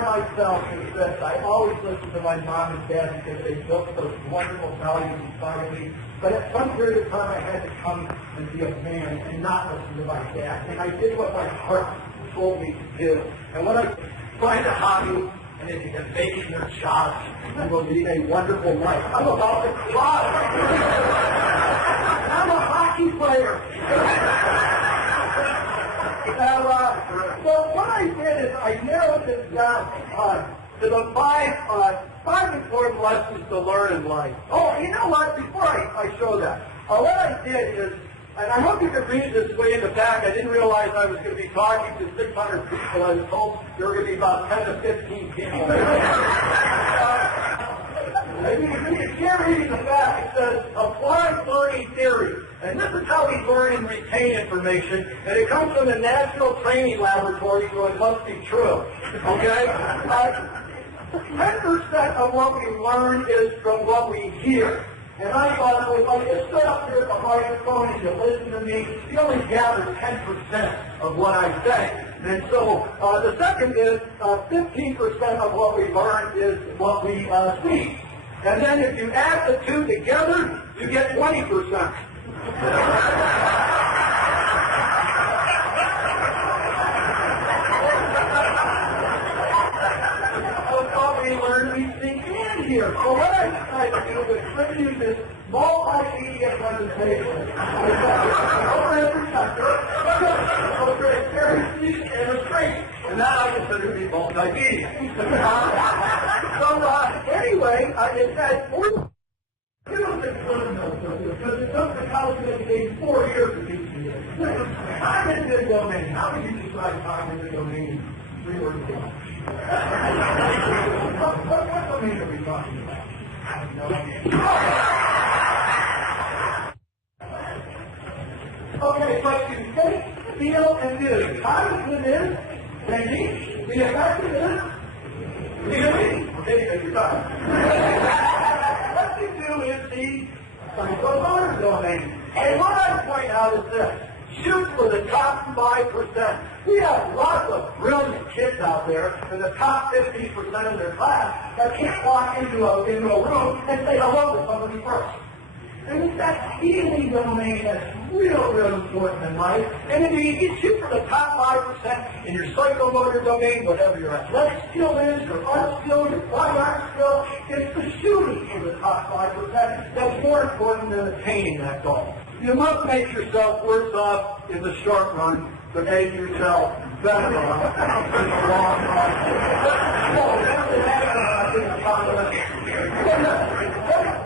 by myself is this. I always listen to my mom and dad because they built those wonderful values inside of me. But at some period of time, I had to come and be a man and not listen to my dad. And I did what my heart told me to do. And when I find a hobby, and if you can make your shots, you will lead a wonderful life. I'm about to cry. I'm a hockey player. So what I did is I narrowed this down to the five important lessons to learn in life. Oh, you know what? Before I show that, what I did is, and I hope you can read this way in the back. I didn't realize I was going to be talking to 600 people. I was told there were going to be about 10 to 15 people. If you're reading the back, it says applied learning theory. And this is how we learn and retain information. And it comes from the National Training Laboratory, so it must be true. Okay? 10% of what we learn is from what we hear. And I thought, well, if I just stood up here at the microphone and you listen to me, you only gather 10% of what I say. And so the second is 15% of what we learn is what we see. And then if you add the two together, you get 20%. Here. So what I decided to do was produce this multimedia presentation. And that I consider to be multimedia. Anyway, it said, because it took the college education 4 years to teach me this. Cognitive domain. How do you describe cognitive domain? 3 words. What domain are we talking about? I have no idea. Okay, but you think, feel, and do. Cognitive is thinking. The effective is feeling. Okay, take your time. What you do is the psychomotor domain. And what I point out is this. Shoot for the top 5%. We have lots of brilliant kids out there in the top 15% of their class that can't walk into a room and say hello to somebody first. And it's that feeling domain that's real important in life. And if you shoot for the top 5% in your psychomotor domain, whatever your athletic skill is, your art skill, your fine art skill, it's the shooting for the top 5% that's more important than attaining that goal. You must make yourself worse off in the short run to make yourself better off in the long run.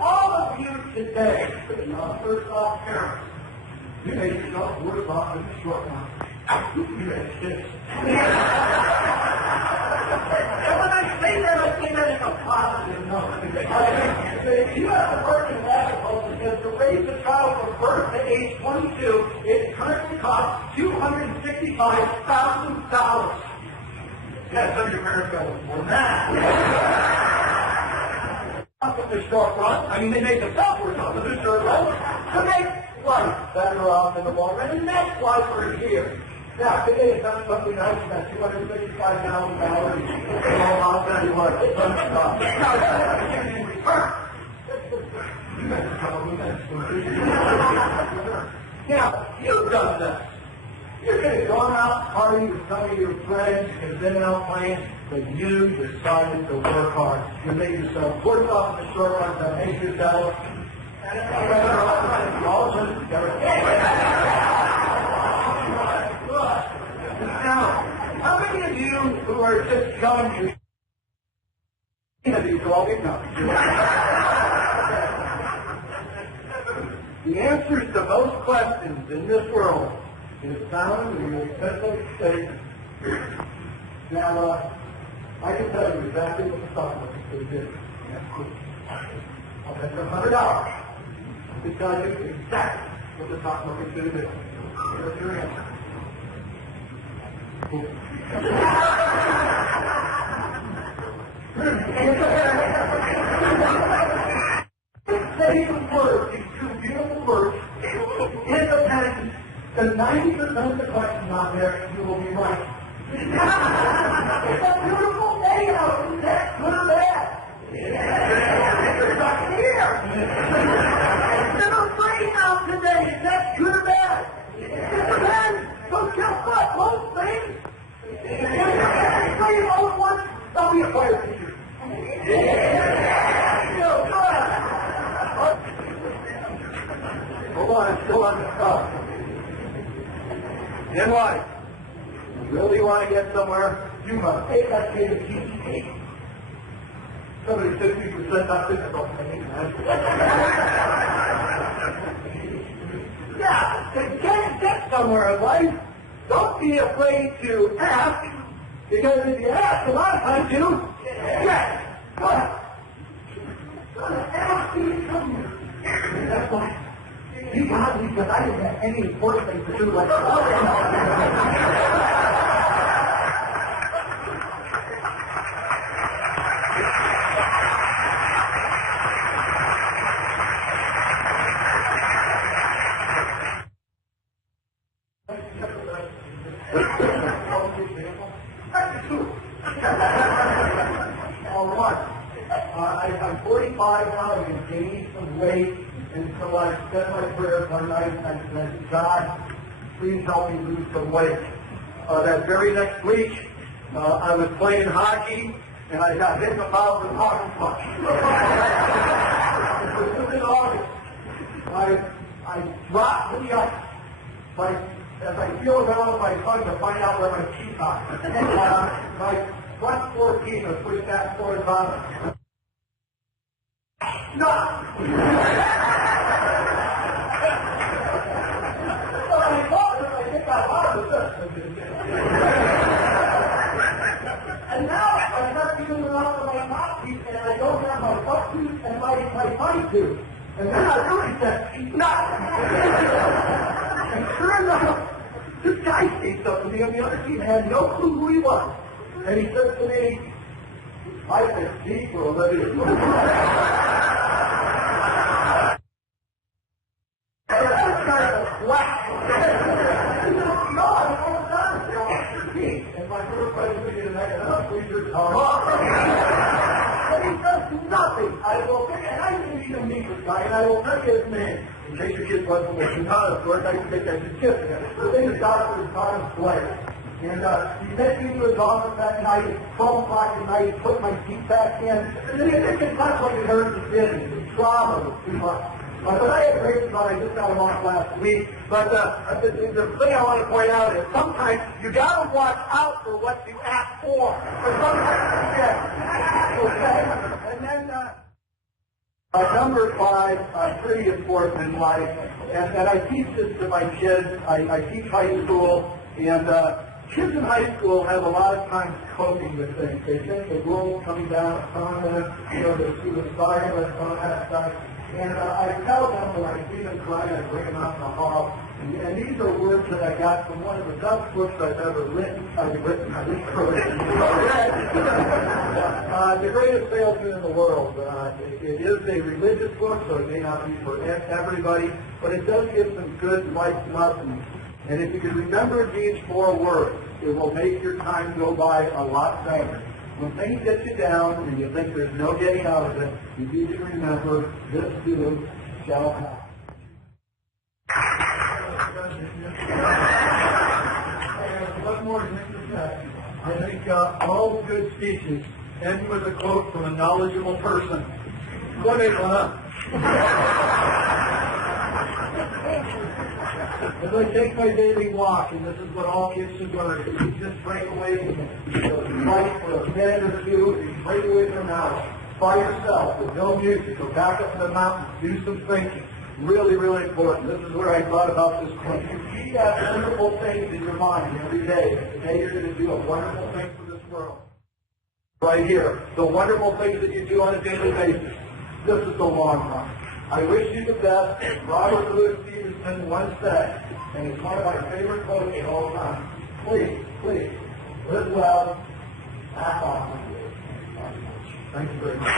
All of you today, first off parents, you make yourself worse off in the short run. You make kids. And when I say that in a positive note. If you have to work in medical, because to raise a child from birth to age 22, it currently costs $265,000. Yeah, some of your parents go, more than that. Up in the short run, I mean, they make themselves worse off in the short run, to make life better off in the long run, and that's why we're here. Now, today it's not something nice, you got $265,000, I'll tell you what, it's fun stuff. Now, that's in return. Now, you've done this. You could have gone out partying with some of your friends and been out playing, but you decided to work hard. You made yourself work off in the short run to make yourself. Now, how many of you who are just young, these are all big numbers. The answers to most questions in this world is found in the simple statement. Now, I can tell you exactly what the stock market is doing. I'll bet you $100 to tell you exactly what the stock market is going to do. Here's your answer. Say the words, these two beautiful words, independent. The 90% of the questions out there, you will be right. It's a beautiful day out. Is that good or bad? It's not here. It's been a rain out today. Is that good or bad? It's bad. So guess what? Most things. Rain all at once. I'll be a fire teacher. Hold on, I'm still on the stuff. Then what? You really want to get somewhere? You must take that kid to GCP. 50% not physical. Yeah, to get somewhere in life, don't be afraid to ask, because if you ask, a lot of times you get. Good. Ask me to come here. That's why. You got me because I didn't have any important things to do like that. All right. I'm 45 now. I've been gaining some weight. And so I said my prayers one night and I said, God, please help me lose some weight. That very next week, I was playing hockey and I got hit in the mouth with a hockey puck. It was in August. I dropped to the ice. As I feel around with my tongue to find out where my teeth are. My front four teeth are pushed back towards the bottom. No! And now I start feeling around with my top teeth and I don't have my front tooth and my front tooth. And then I really said, no! And sure enough, this guy sneaks up to me on the other team and had no clue who he was. And he said to me, I said, gee, for Olivia. And that guy was black. And my first question is, and please your tongue. But he does nothing. I will pick, and I didn't even meet this guy, and I will tell you his name. In case your kids wasn't listening, of course, I can take that certificate. The name is Dr. Thomas Blair. And he met me to his office that night at 12 o'clock at night, put my teeth back in. And then he didn't touch like it hurt his business. The trauma was too much. But I had great about I just got him off last week. But the thing I want to point out is sometimes you got to watch out for what you ask for. Or sometimes you get. Okay? And then number 5, pretty important in life, and I teach this to my kids. I teach high school, and kids in high school have a lot of times coping with things. They think the world's coming down upon them, they're suicidal and all that stuff. And I tell them when I see them crying, I bring them out in the hall. And these are words that I got from one of the best books I've ever written. The Greatest Salesman in the World. It is a religious book, so it may not be for everybody, but it does give some good life lessons. And if you can remember these 4 words, it will make your time go by a lot better. When things get you down and you think there's no getting out of it, you need to remember this too shall pass. One more thing to say. I think all good speeches end with a quote from a knowledgeable person. What is As I take my daily walk, and this is what all kids should learn, you just break away from the light for a minute or two, you break away from now by yourself with no music, go back up to the mountains, do some thinking. Really, really important. This is where I thought about this point. You keep that wonderful things in your mind every day. Today you're going to do a wonderful thing for this world. Right here. The wonderful things that you do on a daily basis. This is the long run. I wish you the best. Robert Louis Stevenson once said, and it's one of my favorite quotes of all time, please, live well, act awesome. Thank you very much.